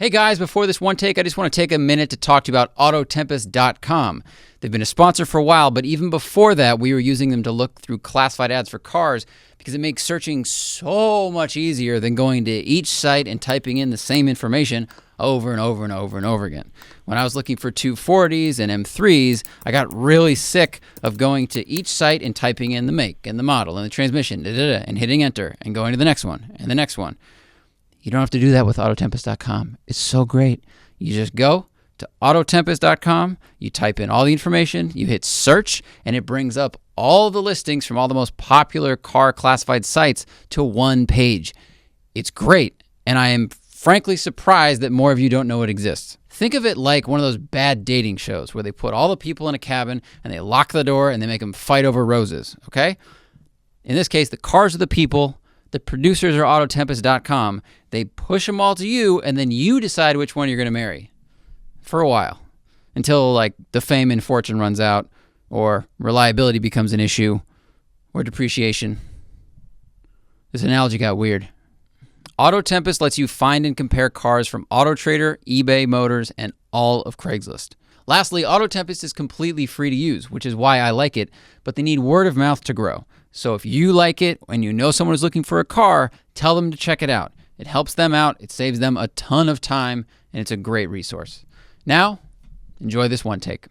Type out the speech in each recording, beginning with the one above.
Hey guys, before this one take, I just want to take a minute to talk to you about Autotempest.com. They've been a sponsor for a while, but even before that, we were using them to look through classified ads for cars because it makes searching so much easier than going to each site and typing in the same information over and over and over and over again. When I was looking for 240s and M3s, I got really sick of going to each site and typing in the make and the model and the transmission, and hitting enter and going to the next one and the next one. You don't have to do that with Autotempest.com. It's so great. You just go to Autotempest.com, you type in all the information, you hit search, and it brings up all the listings from all the most popular car classified sites to one page. It's great, and I am frankly surprised that more of you don't know it exists. Think of it like one of those bad dating shows where they put all the people in a cabin and they lock the door and they make them fight over roses, okay? In this case, the cars are the people. The producers are Autotempest.com. They push them all to you, and then you decide which one you're going to marry for a while until, like, the fame and fortune runs out, or reliability becomes an issue, or depreciation. This analogy got weird. Autotempest lets you find and compare cars from AutoTrader, eBay Motors, and all of Craigslist. Lastly, Autotempest is completely free to use, which is why I like it, but they need word of mouth to grow. So if you like it and you know someone is looking for a car, tell them to check it out. It helps them out, it saves them a ton of time, and it's a great resource. Now, enjoy this one take.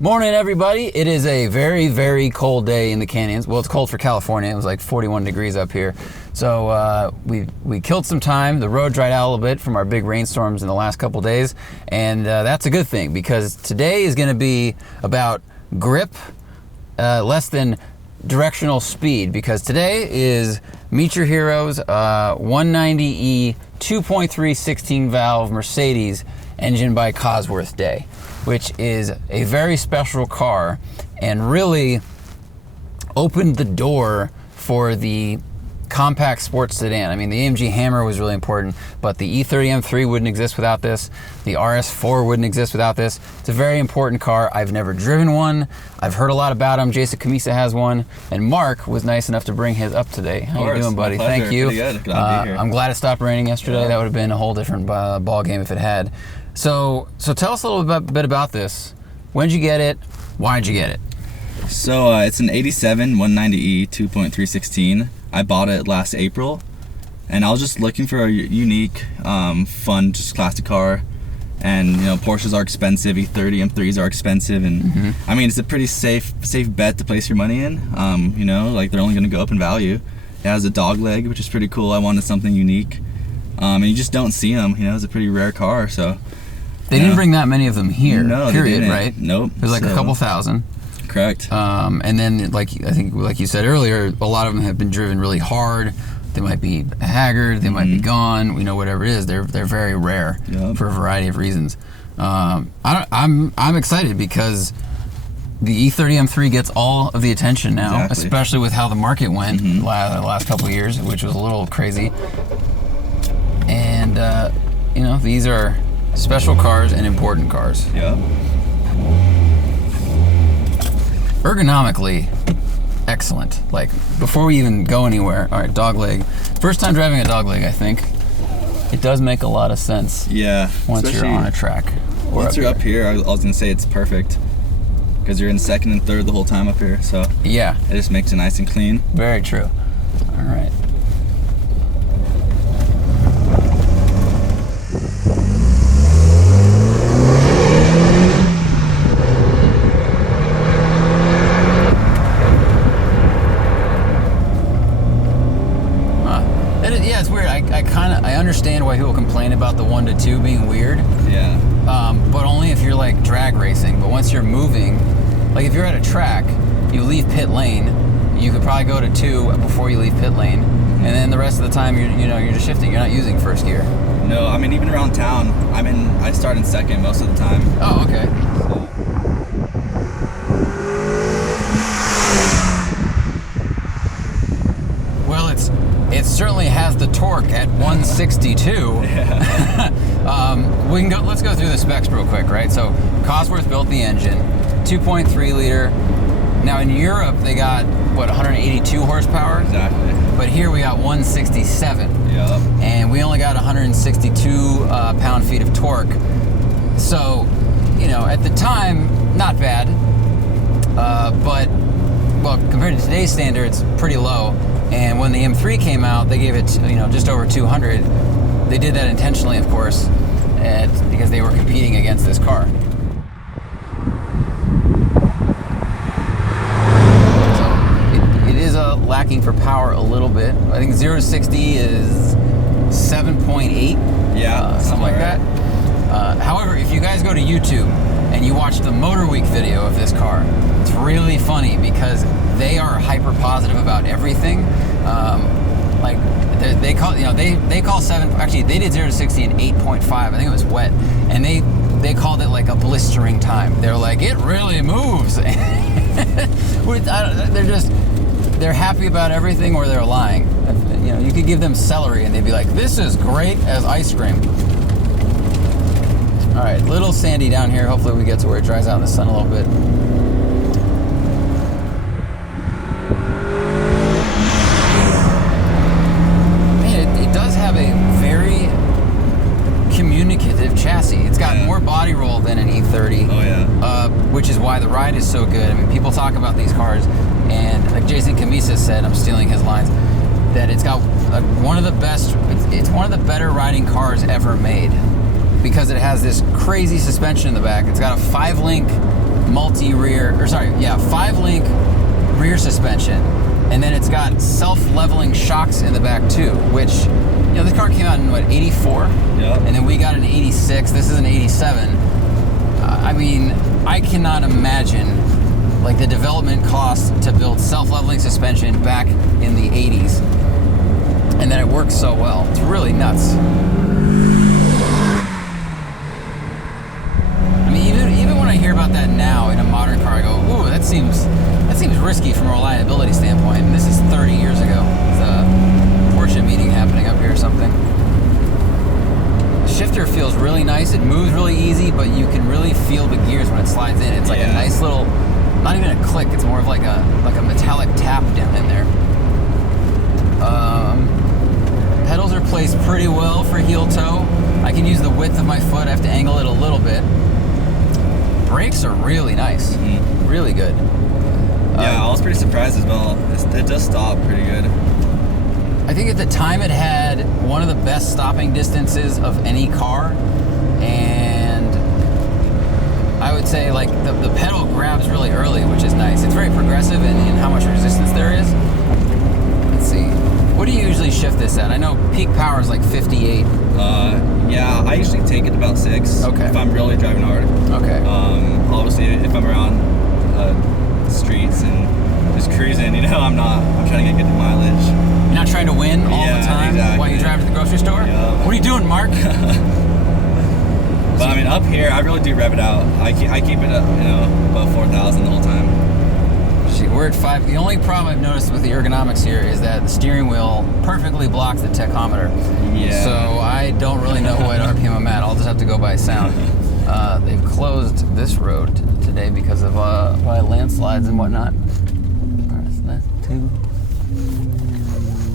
Morning, everybody. It is a very, very cold day in the canyons. Well, it's cold for California. It was like 41 degrees up here. So we killed some time. The road dried out a little bit from our big rainstorms in the last couple days. And that's a good thing because today is going to be about grip, less than directional speed. Because today is Meet Your Heroes 190E 2.3 16 valve Mercedes engine by Cosworth Day, which is a very special car and really opened the door for the compact sports sedan. I mean, the AMG Hammer was really important, but the E30 M3 wouldn't exist without this. The RS4 wouldn't exist without this. It's a very important car. I've never driven one. I've heard a lot about them. Jason Camisa has one, and Mark was nice enough to bring his up today. How you doing, buddy? Thank you. Pretty good. Glad to be here. I'm glad it stopped raining yesterday. Yeah. That would have been a whole different ball game if it had. So tell us a little bit about this. When'd you get it? Why'd you get it? So it's an 87 190E 2.316. I bought it last April, and I was just looking for a unique, fun, just classic car. And you know, Porsches are expensive, E30 M3s are expensive, and I mean, it's a pretty safe bet to place your money in. You know, like they're only going to go up in value. It has a dog leg, which is pretty cool. I wanted something unique, and you just don't see them. You know, it's a pretty rare car, so. They didn't bring that many of them here. No, period, they didn't. Right? Nope. There's like a couple thousand. Correct. And then, like I think, like you said earlier, a lot of them have been driven really hard. They might be haggard. They might be gone. You know, whatever it is, they're very rare for a variety of reasons. I'm excited because the E30 M3 gets all of the attention now, especially with how the market went the last couple of years, which was a little crazy. And you know, these are special cars and important cars. Yeah. Ergonomically, excellent. Like, before we even go anywhere, all right, dog leg. First time driving a dog leg, I think. It does make a lot of sense. Yeah. Once you're on a track. Once you're up here, I was gonna say it's perfect because you're in second and third the whole time up here. So yeah, it just makes it nice and clean. Very true. All right. I understand why people complain about the 1 to 2 being weird. Yeah. But only if you're like drag racing. But once you're moving, like if you're at a track, you leave pit lane, you could probably go to 2 before you leave pit lane, and then the rest of the time you're just shifting. You're not using first gear. No, I mean even around town, I start in second most of the time. Oh, okay. Well, it certainly has the torque at 162. Yeah. Let's go through the specs real quick, right? So Cosworth built the engine, 2.3 liter. Now in Europe, they got what, 182 horsepower? Exactly. But here we got 167. Yep. And we only got 162 pound-feet of torque. So, you know, at the time, not bad. But, well, compared to today's standards, pretty low. And when the M3 came out, they gave it, you know, just over 200. They did that intentionally, of course, because they were competing against this car. So it is lacking for power a little bit. I think 0 to 60 is 7.8. Yeah, something like right. that. However, if you guys go to YouTube and you watch the Motor Week video of this car, it's really funny because they are hyper positive about everything. Like they call, you know, they call 7. Actually, they did 0 to 60 in 8.5. I think it was wet, and they called it like a blistering time. They're like, it really moves. They're happy about everything, or they're lying. You know, you could give them celery, and they'd be like, this is great as ice cream. All right, little sandy down here. Hopefully, we get to where it dries out in the sun a little bit. Communicative chassis. It's got more body roll than an E30. Oh yeah. Which is why the ride is so good. I mean, people talk about these cars, and like Jason Camisa said, I'm stealing his lines, that it's got one of the best. It's one of the better riding cars ever made because it has this crazy suspension in the back. It's got a 5-link five-link rear suspension, and then it's got self-leveling shocks in the back too, which, you know, this car came out in, what, 84? Yep. And then we got an 86. This is an 87. I mean, I cannot imagine, like, the development cost to build self-leveling suspension back in the 80s. And then it works so well. It's really nuts. I mean, even when I hear about that now in a modern car, I go, ooh, that seems risky from a reliability standpoint. And this is 30 years ago. It's a Porsche meeting happening up here or something. The shifter feels really nice. It moves really easy, but you can really feel the gears when it slides in. It's like a nice little, not even a click. It's more of like a metallic tap down in there. Pedals are placed pretty well for heel toe. I can use the width of my foot. I have to angle it a little bit. Brakes are really nice. Really good. Yeah, I was pretty surprised as well. It does stop pretty good. I think at the time it had one of the best stopping distances of any car, and I would say like the pedal grabs really early, which is nice. It's very progressive in how much resistance there is. Let's see. What do you usually shift this at? I know peak power is like 58. Yeah, I usually take it to about 6. Okay. If I'm really driving hard. Okay. Obviously, if I'm around streets and just cruising, you know, I'm trying to get good mileage. You're not trying to win all the time exactly. while you drive to the grocery store? Yeah. What are you doing, Mark? But I mean, up here, I really do rev it out. I keep it up, you know, above 4,000 the whole time. We're at 5. The only problem I've noticed with the ergonomics here is that the steering wheel perfectly blocks the tachometer. Yeah. So I don't really know what RPM I'm at. I'll just have to go by sound. They've closed this road today because of landslides and whatnot. That's 2.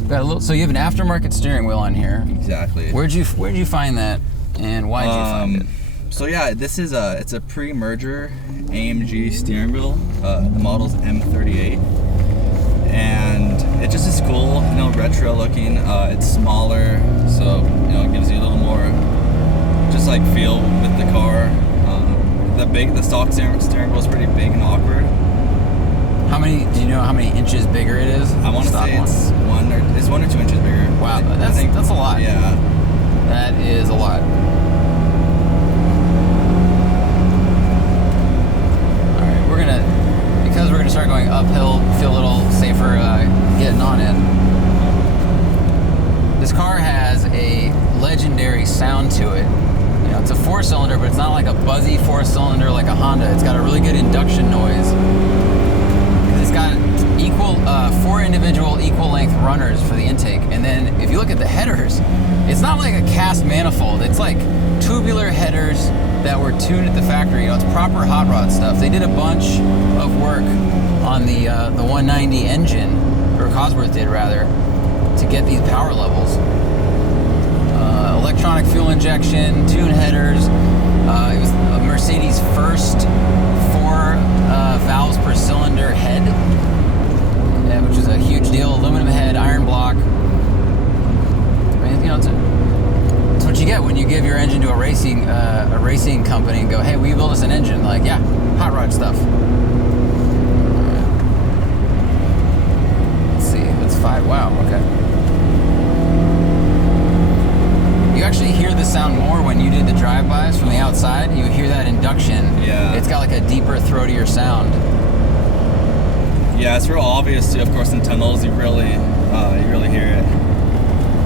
Got a little. So you have an aftermarket steering wheel on here. Exactly. Where'd you find that, and why'd you find it? So yeah, this is it's a pre-merger AMG steering wheel. The model's M38, and it just is cool, you know, retro looking. It's smaller, so you know, it gives you a little more just like feel with the car. The stock steering wheel is pretty big and awkward. Do you know how many inches bigger it is? I want to say it's 1 or 2 inches bigger. Wow, that's a lot. Yeah, that is a lot. Because we're going to start going uphill, feel a little safer getting on it. This car has a legendary sound to it. You know, it's a 4-cylinder, but it's not like a buzzy 4-cylinder like a Honda. It's got a really good induction noise. It's got 4 individual equal-length runners for the intake. And then if you look at the headers, it's not like a cast manifold. It's like tubular headers that were tuned at the factory. It's proper hot rod stuff. They did a bunch of work on the 190 engine, or Cosworth did rather, to get these power levels. Electronic fuel injection, tune headers. It was a Mercedes' first 4 valves per cylinder head, which is a huge deal. Aluminum head, iron block. I mean, it's what you get when you give your engine to a racing company and go, "Hey, will you build us an engine?" Like, yeah, hot rod stuff. Let's see, it's 5. Wow, okay. You actually hear the sound more when you did the drive-bys from the outside. You hear that induction. Yeah. It's got like a deeper, throatier sound. Yeah, it's real obvious too. Of course, in tunnels, you really hear it.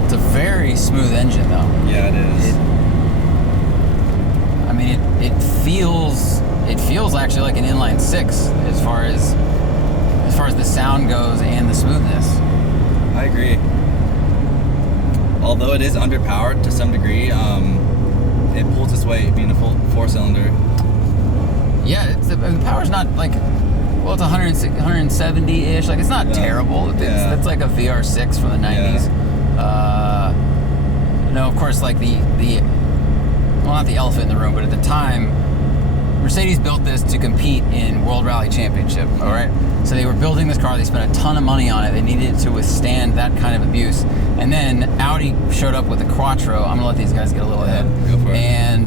It's a very smooth engine, though. Yeah, it is. It feels actually like an inline 6 as far as the sound goes and the smoothness. I agree. Although it is underpowered to some degree, it pulls its weight being a full 4-cylinder. Yeah, the power's not like, well, it's 170-ish. Like, it's not terrible. It's like a VR6 from the 90s. No, of course, like well, not the elephant in the room, but at the time, Mercedes built this to compete in World Rally Championship, all right? So they were building this car, they spent a ton of money on it, they needed it to withstand that kind of abuse. And then Audi showed up with the Quattro. I'm gonna let these guys get a little ahead. Go for it. And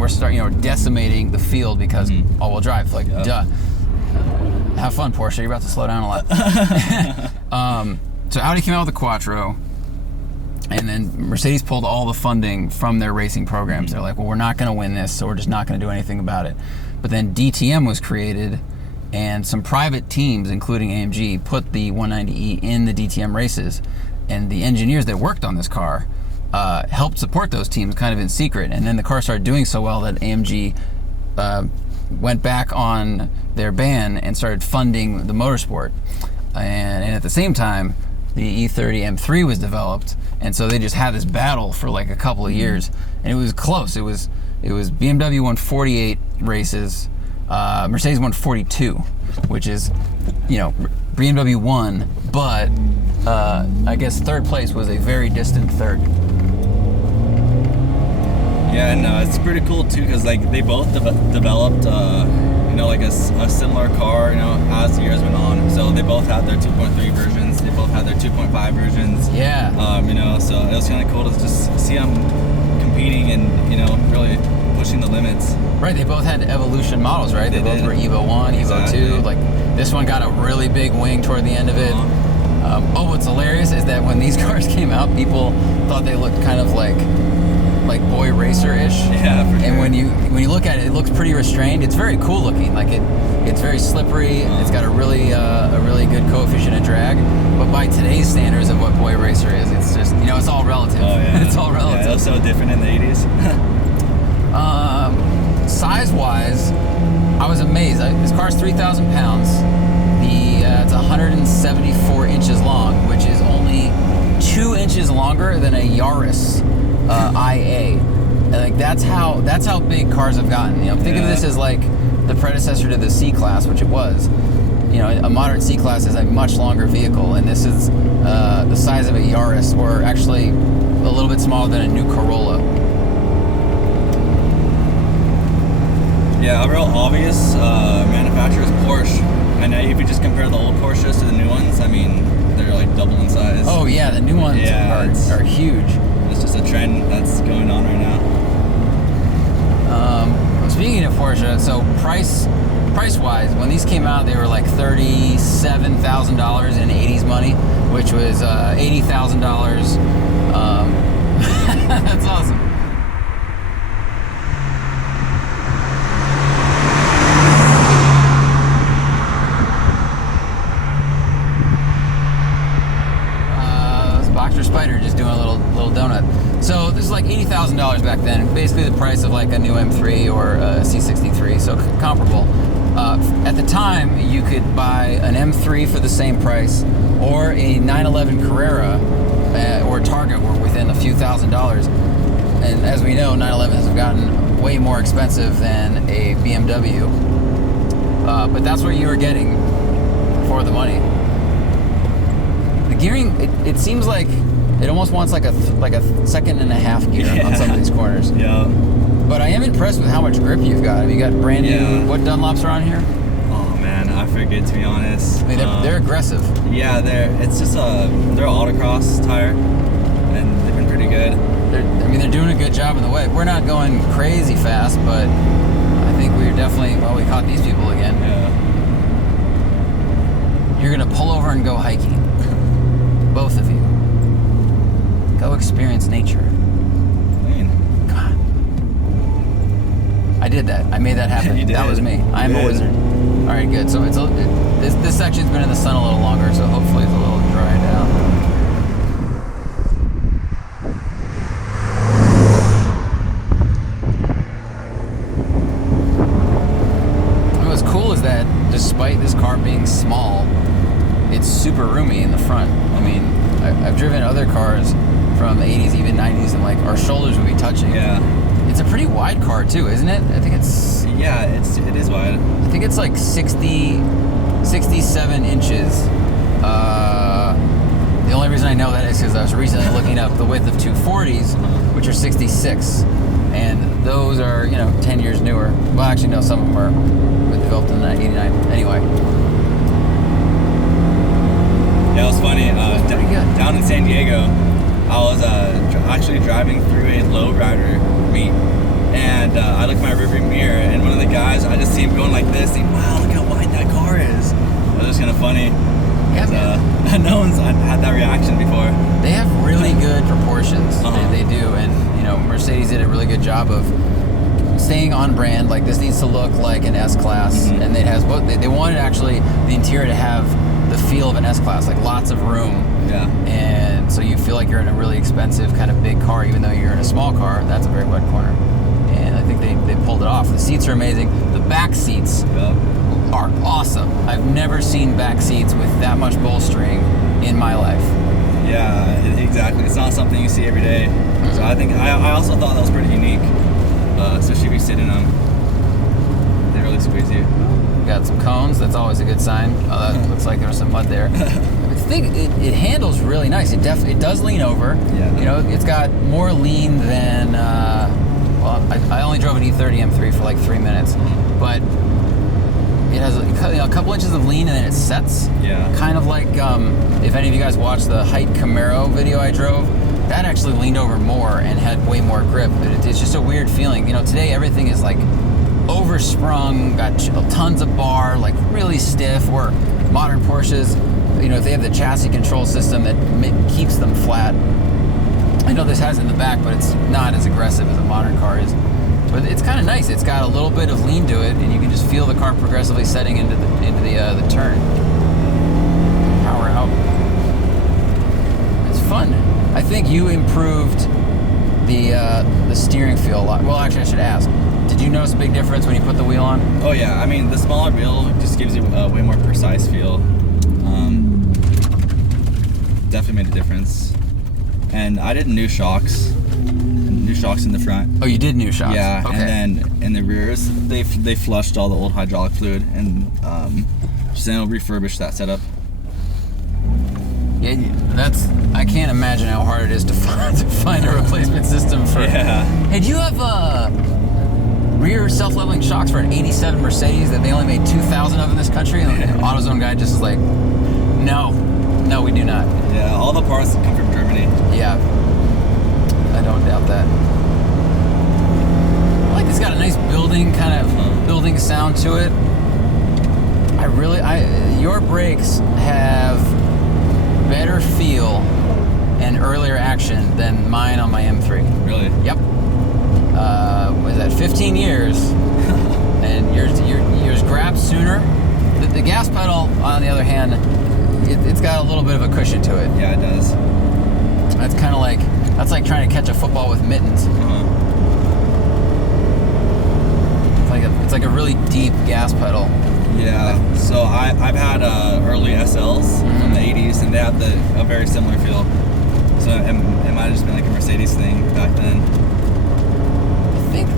we're starting, decimating the field because all-wheel drive, like, duh. Have fun, Porsche, you're about to slow down a lot. So Audi came out with the Quattro, and then Mercedes pulled all the funding from their racing programs. They're like, well, we're not going to win this, so we're just not going to do anything about it. But then DTM was created, and some private teams, including AMG, put the 190E in the DTM races. And the engineers that worked on this car helped support those teams kind of in secret. And then the car started doing so well that AMG went back on their ban and started funding the motorsport. And at the same time, the E30 M3 was developed, and so they just had this battle for like a couple of years, and it was close. It was BMW won 48 races, Mercedes won 42, which is, BMW won, but I guess third place was a very distant third. Yeah, and it's pretty cool too, because like they both developed like a similar car, as the years went on. So they both had their 2.3 versions, they both had their 2.5 versions. Yeah. So it was kind of cool to just see them competing and, really pushing the limits. Right, they both had evolution models, right? They both were Evo 1, Exactly. Evo 2. Like, this one got a really big wing toward the end of it. What's hilarious is that when these cars came out, people thought they looked kind of like boy racer-ish. Yeah, for sure. And when you look at it, it looks pretty restrained. It's very cool looking. Like, it's very slippery. It's got a really good coefficient of drag. But by today's standards of what boy racer is, it's just, it's all relative. Oh, yeah. It's all relative. Yeah, it was so different in the 80s. Size-wise, I was amazed. This car's 3,000 pounds. It's 174 inches long, which is only 2 inches longer than a Yaris IA. And like that's how big cars have gotten. Think of this as like the predecessor to the C-Class, which it was. A modern C-Class is a much longer vehicle, and this is the size of a Yaris, or actually a little bit smaller than a new Corolla. Yeah, a real obvious manufacturer is Porsche. And if you just compare the old Porsches to the new ones, I mean, they're like double in size. Oh yeah, the new ones are huge. It's just a trend that's going on right now. Speaking of Porsche, so price-wise, when these came out, they were like $37,000 in 80s money, which was $80,000. That's awesome. Spider just doing a little donut. So this is like $80,000 back then, basically the price of like a new M3 or a C63, so comparable. At the time, you could buy an M3 for the same price, or a 911 Carrera or Target were within a few $1,000s. And as we know, 911s have gotten way more expensive than a BMW. But that's what you were getting for the money. The gearing, it seems like it almost wants like a second and a half gear on some of these corners. Yeah. But I am impressed with how much grip you've got. Have you got brand new, what Dunlops are on here? Oh man, I forget, to be honest. I mean, they're aggressive. Yeah, they're autocross tire, and they've been pretty good. They're doing a good job in the way. We're not going crazy fast, but I think we're definitely, we caught these people again. Yeah. You're gonna pull over and go hiking. Both of you. Go experience nature. God. I did that. I made that happen. You did. That was me. I'm a wizard. All right, good. So this section's been in the sun a little longer, so hopefully it's a little dried out. What's cool is that despite this car being small, it's super roomy in the front. I mean, I've driven other cars from the 80s, even 90s, and like our shoulders would be touching. Yeah. It's a pretty wide car too, isn't it? I think it's... Yeah, it is wide. I think it's like 67 inches. The only reason I know that is because I was recently looking up the width of 240s, which are 66. And those are, 10 years newer. Well, actually, no, some of them are developed in 89. Anyway. Yeah, it was funny. Down in San Diego, I was actually driving through a lowrider meet, and I looked in my rearview mirror, and one of the guys, I just see him going like this, and wow, look how wide that car is. It was just kind of funny. Yeah, no one's had that reaction before. They have really good proportions. They do, and Mercedes did a really good job of staying on brand. Like, this needs to look like an S-Class, and it has both. They wanted actually the interior to have the feel of an S-Class, like lots of room. Yeah. And so you feel like you're in a really expensive kind of big car, even though you're in a small car. That's a very wide corner. And I think they pulled it off. The seats are amazing. The back seats are awesome. I've never seen back seats with that much bolstering in my life. Yeah, exactly. It's not something you see every day. So I think I also thought that was pretty unique, especially if you sit in them. They really squeeze you. Got some cones. That's always a good sign. Oh, that looks like there was some mud there. It handles really nice. It does lean over. Yeah. It's got more lean than. I only drove an E30 M3 for like 3 minutes, but it has a couple inches of lean and then it sets. Yeah. Kind of like if any of you guys watched the height Camaro video I drove, that actually leaned over more and had way more grip. It's just a weird feeling. Today everything is like oversprung, got tons of bar, like really stiff. Where modern Porsches, they have the chassis control system that keeps them flat. I know this has it in the back, but it's not as aggressive as a modern car is. But it's kind of nice. It's got a little bit of lean to it, and you can just feel the car progressively setting into the turn. Power out. It's fun. I think you improved the steering feel a lot. Well, actually, I should ask. Did you notice a big difference when you put the wheel on? Oh yeah, I mean the smaller wheel just gives you a way more precise feel. Definitely made a difference. And I did new shocks in the front. Oh, you did new shocks? Yeah, okay. And then in the rears, they flushed all the old hydraulic fluid and just then refurbished that setup. Yeah, I can't imagine how hard it is to find a replacement system for. Yeah. Hey, do you have rear self-leveling shocks for an 87 Mercedes that they only made 2,000 of in this country? And the AutoZone guy just is like, no, we do not. Yeah, all the parts come from Germany. Yeah, I don't doubt that. I like it's got a nice building sound to it. Your brakes have better feel and earlier action than mine on my M3. Really? Yep. Was that 15 years? And yours grabbed sooner. The gas pedal, on the other hand, it's got a little bit of a cushion to it. Yeah, it does. That's kind of like trying to catch a football with mittens. It's like a really deep gas pedal. Yeah. So I've had early SLs from the Mercedes, and they have a very similar feel. So it might have just been like a Mercedes thing back then. I think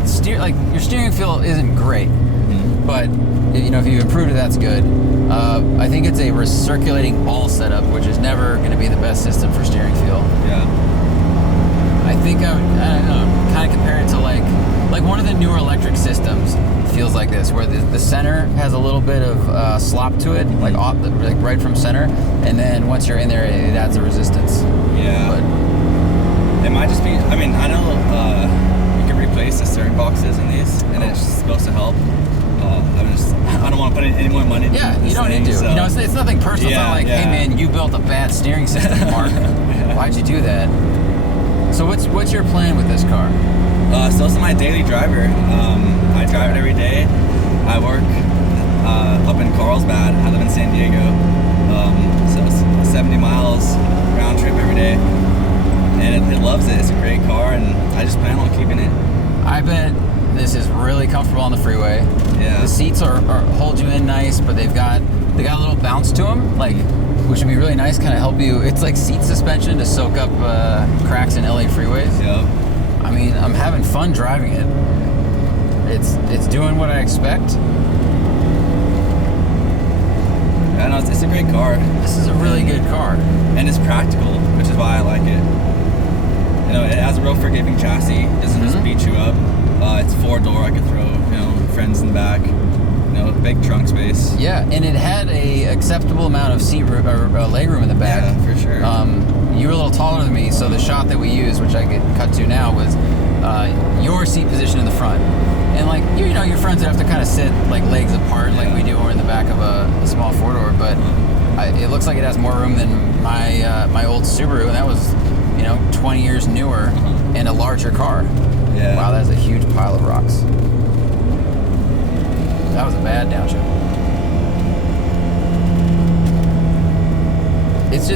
your steering feel isn't great, but you know, if you've improved it, that's good. I think it's a recirculating ball setup, which is never going to be the best system for steering feel. Yeah. I think I don't know, kind of compare it to like one of the newer electric systems feels like this, where the center has a little bit of slop to it, like right from center, and then once you're in there, it adds a resistance. Yeah. But it might just be. I mean, I know you can replace the steering boxes in these, and it's supposed to help. I don't want to put any more money into yeah, this you don't thing, need to. so. You know, it's nothing personal. Yeah, it's not like, hey man, you built a bad steering system, Mark. Why'd you do that? So what's your plan with this car? So this is my daily driver. I drive it every day. I work up in Carlsbad. I live in San Diego. So it's 70 miles round trip every day. And it loves it. It's a great car, and I just plan on keeping it. I bet this is really comfortable on the freeway. Yeah. The seats are hold you in nice, but they got a little bounce to them, like, which would be really nice, kind of help you. It's like seat suspension to soak up cracks in LA freeways. Yep. I mean, I'm having fun driving it. It's doing what I expect. I know it's a great car. This is a really good car. And it's practical, which is why I like it. You know, it has a real forgiving chassis. It doesn't just beat you up. It's 4-door. I could throw, friends in the back. Big trunk space. Yeah, and it had a acceptable amount of seat room, or leg room in the back. Yeah, for sure. You were a little taller than me, so the shot that we used, which I get cut to now, was your seat position in the front. And like your friends would have to kind of sit like legs apart, like we do when we're in the back of a small 4-door. But it looks like it has more room than my old Subaru, and that was 20 years newer and a larger car. Yeah. Wow, that's a huge pile of rocks. That was a bad downshift.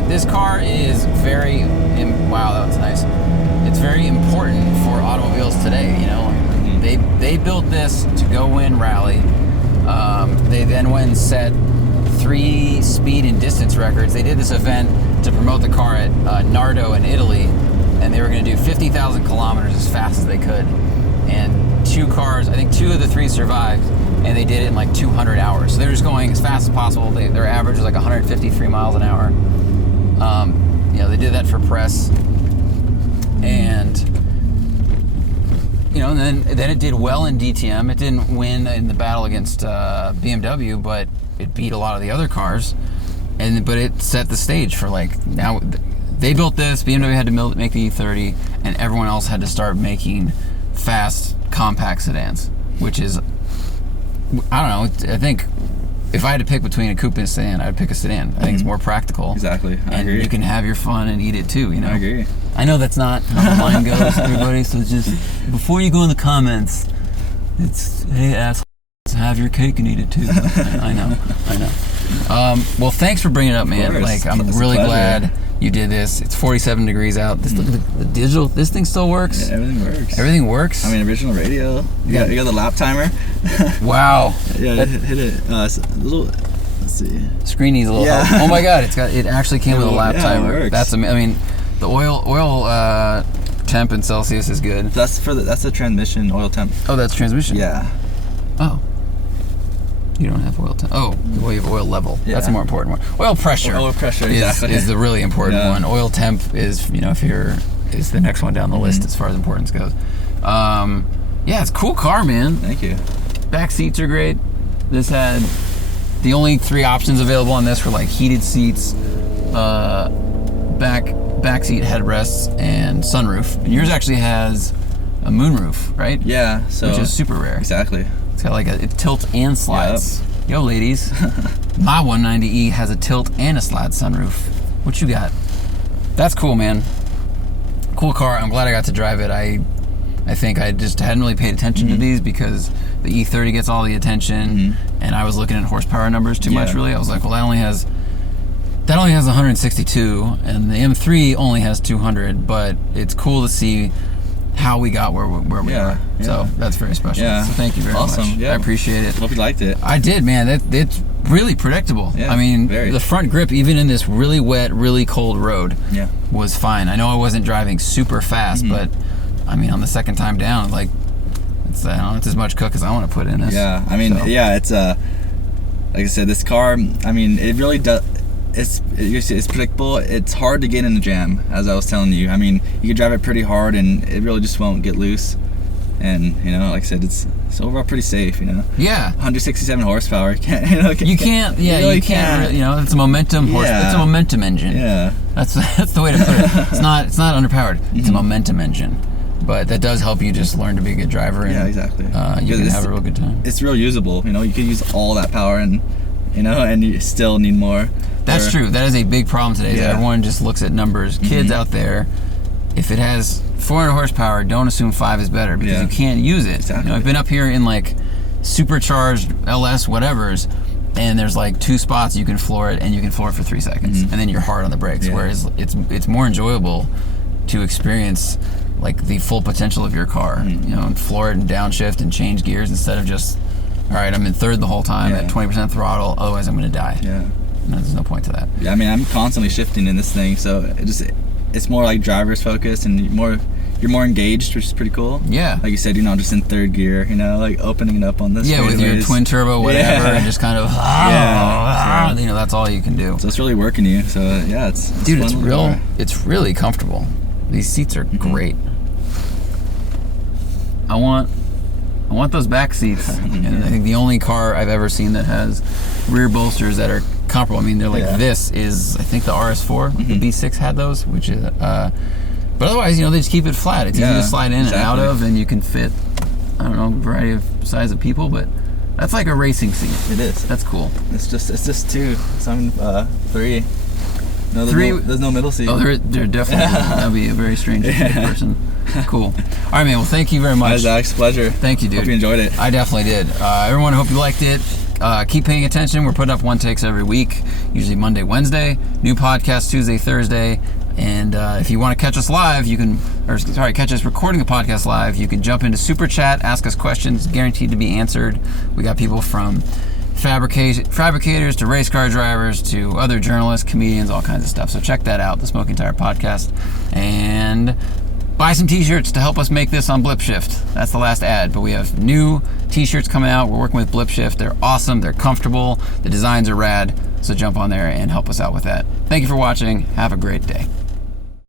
This car is very wow, that was nice. It's very important for automobiles today. They built this to go win rally. They then went and set 3 speed and distance records. They did this event to promote the car at Nardo in Italy, and they were going to do 50,000 kilometers as fast as they could. And 2 cars, I think 2 of the 3 survived, and they did it in like 200 hours. So they're just going as fast as possible. Their average was like 153 miles an hour. They did that for press, and and then it did well in DTM. It didn't win in the battle against BMW, but it beat a lot of the other cars. But it set the stage for now. They built this. BMW had to make the E30, and everyone else had to start making fast compact sedans, which is, I don't know. I think if I had to pick between a coupe and a sedan, I'd pick a sedan. I think it's more practical. Exactly. I agree. And you can have your fun and eat it too. I agree. I know that's not how the line goes, everybody. So just before you go in the comments, it's hey assholes, have your cake and eat it too. I know. Well, thanks for bringing it up, man. I'm really glad you did this. It's 47 degrees out. Look at the digital. This thing still works. Yeah, everything works. Everything works. I mean, original radio. You got the lap timer. Wow. Yeah, hit it. It's a little. Let's see. Screen needs a little help. Oh my God! It actually came with a lap timer. It works. That's I mean, the oil temp in Celsius is good. That's the transmission oil temp. Oh, that's transmission. Yeah. Oh. You don't have oil temp. Oh, well, you have oil level. Yeah. That's a more important one. Oil pressure. Oil pressure exactly. is the really important one. Oil temp is is the next one down the list as far as importance goes. It's a cool car, man. Thank you. Back seats are great. This had the only 3 options available on this were like heated seats, back seat headrests, and sunroof. And yours actually has a moonroof, right? Yeah. Which is super rare. Exactly. It's got it tilts and slides. Yep. Yo, ladies. My 190E has a tilt and a slide sunroof. What you got? That's cool, man. Cool car. I'm glad I got to drive it. I think I just hadn't really paid attention to these because the E30 gets all the attention, and I was looking at horsepower numbers too much, really. I was like, well, that only has 162, and the M3 only has 200, but it's cool to see how we got where we are. Yeah. So that's very special. Yeah. So thank you very much. Awesome. Yeah. I appreciate it. Hope you liked it. I did, man. It's really predictable. Yeah, I mean, very. the front grip, even in this really wet, really cold road, Yeah. was fine. I know I wasn't driving super fast, but I mean, on the second time down, like, it's as much cook as I want to put in this. Yeah, I mean, yeah, it's like I said, this car, I mean, it really does. It's predictable. It's hard to get in the jam, as I was telling you. I mean, you can drive it pretty hard, and it really just won't get loose. And you know, like I said, it's overall pretty safe. You know. Yeah. 167 horsepower. You can't. You can't. Yeah, you can't. You know, it's a momentum horse. Yeah. It's a momentum engine. Yeah. That's the way to put it. It's not underpowered. It's a momentum engine. But that does help you just learn to be a good driver. And, yeah, exactly. You can have a real good time. It's real usable. You know, you can use all that power, and you know, and you still need more. That's true. That is a big problem today. Yeah. Everyone just looks at numbers. Kids out there, if it has 400 horsepower, don't assume 5 is better, because you can't use it. Exactly. You know, I've been up here in like supercharged LS whatevers, and there's like 2 spots you can floor it, and you can floor it for 3 seconds, and then you're hard on the brakes. Yeah. Whereas it's more enjoyable to experience like the full potential of your car. You know, and floor it and downshift and change gears instead of just, all right, I'm in third the whole time at 20% throttle, otherwise I'm going to die. Yeah. No, there's no point to that. Yeah, I mean, I'm constantly shifting in this thing, so it's more like driver's focused, and you're more engaged, which is pretty cool. Yeah. Like you said, you're not just in third gear, you know, like opening it up on this. Yeah, with your twin turbo, whatever, and just kind of, you know, that's all you can do. So it's really working you. So yeah, it's Dude, fun it's little real. car. It's really comfortable. These seats are great. I want those back seats. And I think the only car I've ever seen that has rear bolsters that are comparable. I mean, they're like, this is, I think the RS4, the B6 had those, which is, but otherwise, you know, they just keep it flat. It's easy to slide in and out of, and you can fit, I don't know, a variety of size of people, but that's like a racing seat. It is. That's cool. It's just 2, some 3. No, there's no middle seat. Oh, there definitely that'd be a very strange person. Cool. All right, man. Well, thank you very much. Zach, pleasure. Thank you, dude. Hope you enjoyed it. I definitely did. Everyone, hope you liked it. Keep paying attention. We're putting up one takes every week, usually Monday, Wednesday. New podcast Tuesday, Thursday. And if you want to catch us live, catch us recording a podcast live, you can jump into Super Chat, ask us questions, guaranteed to be answered. We got people from fabricators to race car drivers to other journalists, comedians, all kinds of stuff. So check that out, the Smoking Tire Podcast. And buy some t-shirts to help us make this on Blip Shift. That's the last ad, but we have new t-shirts coming out. We're working with Blip Shift. They're awesome. They're comfortable. The designs are rad. So jump on there and help us out with that. Thank you for watching. Have a great day.